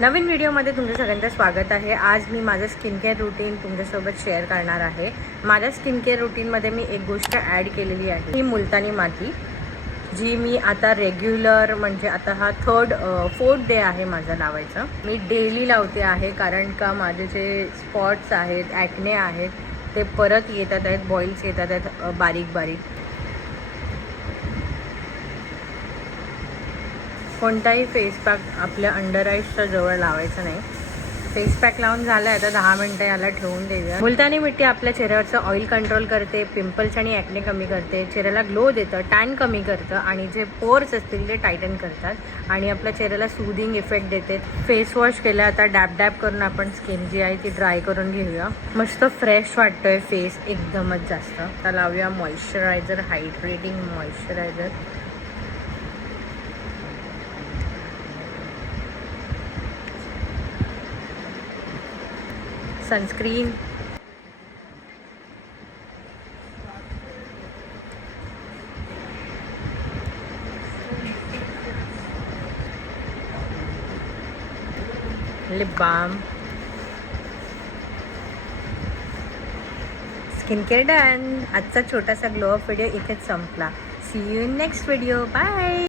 नवीन व्हिडिओमध्ये तुमचं सगळ्यांचं स्वागत आहे। आज मी माझं स्किन केअर रूटीन तुमच्यासोबत शेअर करणार आहे। माझ्या स्किन केअर रूटीनमध्ये मी एक गोष्ट ॲड केलेली आहे, ही मुलतानी माती, जी मी आता रेग्युलर म्हणजे आता हा फोर्थ डे आहे माझा लावायचा। मी डेली लावते आहे, कारण का माझे जे स्पॉट्स आहेत, ॲक्ने आहेत, ते परत येतात आहेत, बॉईल्स येतात आहेत बारीक बारीक। कोणताही फेस पॅक आपल्या अंडर आईजच्या जवळ लावायचं नाही। फेस पॅक लावून झालं आहे, आता 10 मिनटं याला ठेवून देऊया। मुलतानी मिट्टी आपल्या चेहऱ्यावरचं ऑइल कंट्रोल करते, पिंपल्स आणि ॲक्ने कमी करते, चेहऱ्याला ग्लो देतं, टॅन कमी करतं आणि जे पोर्स असतील ते टायटन करतात आणि आपल्या चेहऱ्याला सूदिंग इफेक्ट देते। फेस वॉश केलं, आता डॅब डॅब करून आपण स्किन जी आहे ती ड्राय करून घेऊया। मस्त फ्रेश वाटतोय फेस एकदमच जास्त। आता लावूया moisturiser, hydrating moisturiser. Sunscreen, lip balm, skin care done. आजचा छोटासा ग्लो अप व्हिडिओ इथेच संपला। See you in next video, bye.